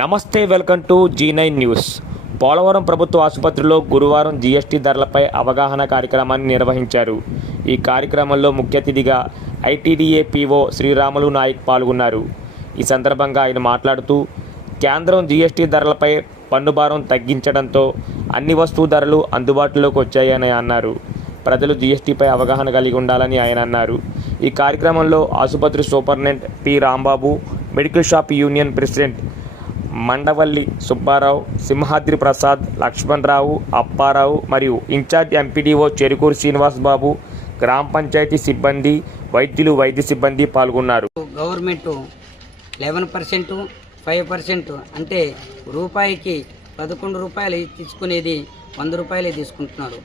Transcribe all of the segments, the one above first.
Namaste welcome to G nine news. Polavaram ప్రభుత్వ ఆసుపత్రిలో గురువారం జీఎస్టీ ధరలపై అవగాహన కార్యక్రమాన్ని నిర్వహించారు. ఈ కార్యక్రమంలో ముఖ్య అతిథిగా ఐటీడీఏ పీఓ శ్రీరాములు నాయక్ పాల్గొన్నారు. ఈ సందర్భంగా ఆయన మాట్లాడుతూ కేంద్రం జీఎస్టీ ధరలపై పన్నుభారం తగ్గించడంతో అన్ని వస్తువు ధరలు అందుబాటులోకి వచ్చాయని అన్నారు. ప్రజలు జీఎస్టీపై అవగాహన కలిగి ఉండాలని ఆయన అన్నారు. ఈ కార్యక్రమంలో ఆసుపత్రి superintendent P Rambabu medical shop union president Mandavalli Subbarao Simhadri Prasad Lakshmanarao Apparao మరియు ఇన్ఛార్జ్ ఎంపీడీఓ చెరుకూరు శ్రీనివాస్ బాబు గ్రామ పంచాయతీ సిబ్బంది వైద్యులు వైద్య సిబ్బంది పాల్గొన్నారు. Government eleven percent five percent అంటే రూపాయికి పదకొండు రూపాయలు తీసుకునేది వంద రూపాయలే తీసుకుంటున్నారు.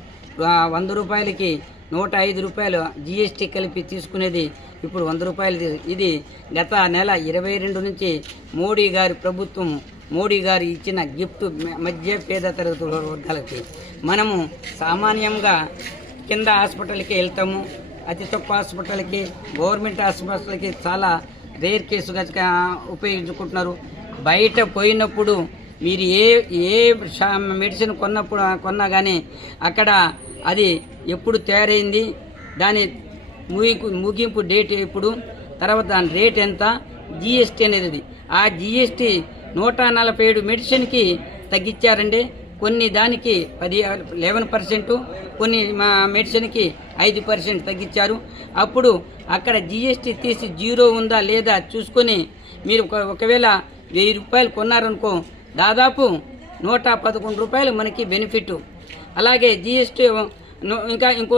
వంద రూపాయలకి నూట ఐదు రూపాయలు జిఎస్టీ కలిపి తీసుకునేది ఇప్పుడు వంద రూపాయలు ఇది గత నెల ఇరవై రెండు నుంచి మోడీ గారి ప్రభుత్వం మోడీ గారు ఇచ్చిన గిఫ్ట్ మధ్య పేద తరగతుల వర్గాలకి. మనము సామాన్యంగా కింద హాస్పిటల్కి వెళ్తాము అతి తక్కువ హాస్పిటల్కి గవర్నమెంట్ హాస్పిటల్కి చాలా రేర్ కేసుగా ఉపయోగించుకుంటున్నారు. బయట పోయినప్పుడు మీరు ఏ ఏ మెడిసిన్ కొన్నప్పుడు కొన్నా కానీ అక్కడ అది ఎప్పుడు తయారైంది దాని ముగింపు ముగింపు డేట్ ఎప్పుడు తర్వాత దాని రేట్ ఎంత జిఎస్టీ అనేది. ఆ జిఎస్టీ నూట నలభై ఏడు మెడిసిన్కి తగ్గించారండి. కొన్ని దానికి పది లెవెన్ పర్సెంట్ కొన్ని మా మెడిసిన్కి ఐదు పర్సెంట్ తగ్గించారు. అప్పుడు అక్కడ జిఎస్టీ తీసి జీరో ఉందా లేదా చూసుకొని మీరు ఒకవేళ వెయ్యి రూపాయలు కొన్నారనుకో దాదాపు నూట పదకొండు రూపాయలు మనకి బెనిఫిట్ అలాగే జిఎస్టీ ఇంకా ఇంకో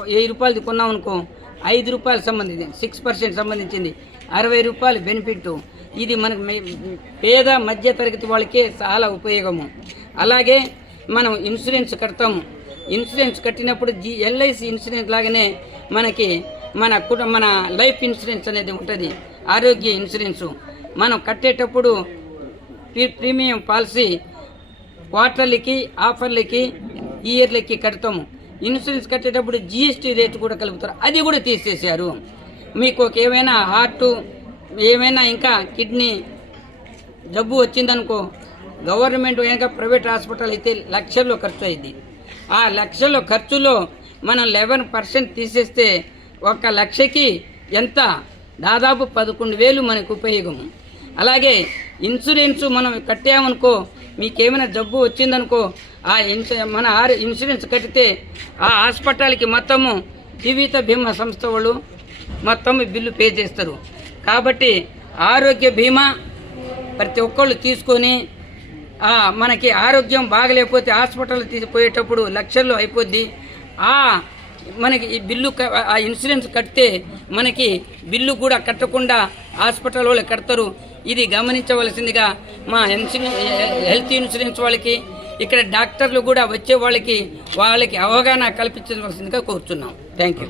వెయ్యి రూపాయలది కొన్నామనుకో ఐదు రూపాయలు సంబంధించింది సిక్స్ పర్సెంట్ సంబంధించింది అరవై రూపాయలు బెనిఫిట్ ఇది మనకు పేద మధ్య తరగతి వాళ్ళకే చాలా ఉపయోగము. అలాగే మనం ఇన్సూరెన్స్ కడతాము. ఇన్సూరెన్స్ కట్టినప్పుడు జీ ఎల్ఐసి ఇన్సూరెన్స్ లాగానే మనకి మన కుట మన లైఫ్ ఇన్సూరెన్స్ అనేది ఉంటుంది. ఆరోగ్య ఇన్సూరెన్సు మనం కట్టేటప్పుడు ప్రీ- ప్రీమియం పాలసీ క్వార్టర్లకి ఆఫర్లకి ఇయర్లకి కడతాము. ఇన్సూరెన్స్ కట్టేటప్పుడు జిఎస్టీ రేటు కూడా కలుపుతారు. అది కూడా తీసేశారు. మీకు ఒక ఏమైనా హార్ట్ ఏమైనా ఇంకా కిడ్నీ జబ్బు వచ్చిందనుకో గవర్నమెంట్ కనుక ప్రైవేట్ హాస్పిటల్ అయితే లక్షల్లో ఖర్చు అయింది. ఆ లక్షల్లో ఖర్చులో మనం లెవెన్ పర్సెంట్ తీసేస్తే ఒక లక్షకి ఎంత? దాదాపు పదకొండు వేలు మనకు ఉపయోగము అలాగే ఇన్సూరెన్స్ మనం కట్టామనుకో మీకేమైనా జబ్బు వచ్చిందనుకో ఆ ఇన్సూ మన ఆరు ఇన్సూరెన్స్ కట్టితే ఆ హాస్పిటల్కి మొత్తము జీవిత బీమా సంస్థ వాళ్ళు మొత్తం బిల్లు పే చేస్తారు. కాబట్టి ఆరోగ్య బీమా ప్రతి ఒక్కళ్ళు తీసుకొని మనకి ఆరోగ్యం బాగలేకపోతే హాస్పిటల్ తీసిపోయేటప్పుడు లక్షల్లో అయిపోద్ది. ఆ మనకి ఈ బిల్లు ఆ ఇన్సూరెన్స్ కడితే మనకి బిల్లు కూడా కట్టకుండా హాస్పిటల్ వాళ్ళు కడతారు. ఇది గమనించవలసిందిగా మా ఇన్సూరెన్స్ హెల్త్ ఇన్సూరెన్స్ వాళ్ళకి ఇక్కడ డాక్టర్లు కూడా వచ్చే వాళ్ళకి వాళ్ళకి అవగాహన కల్పించవలసిందిగా కోరుతున్నాం. Thank you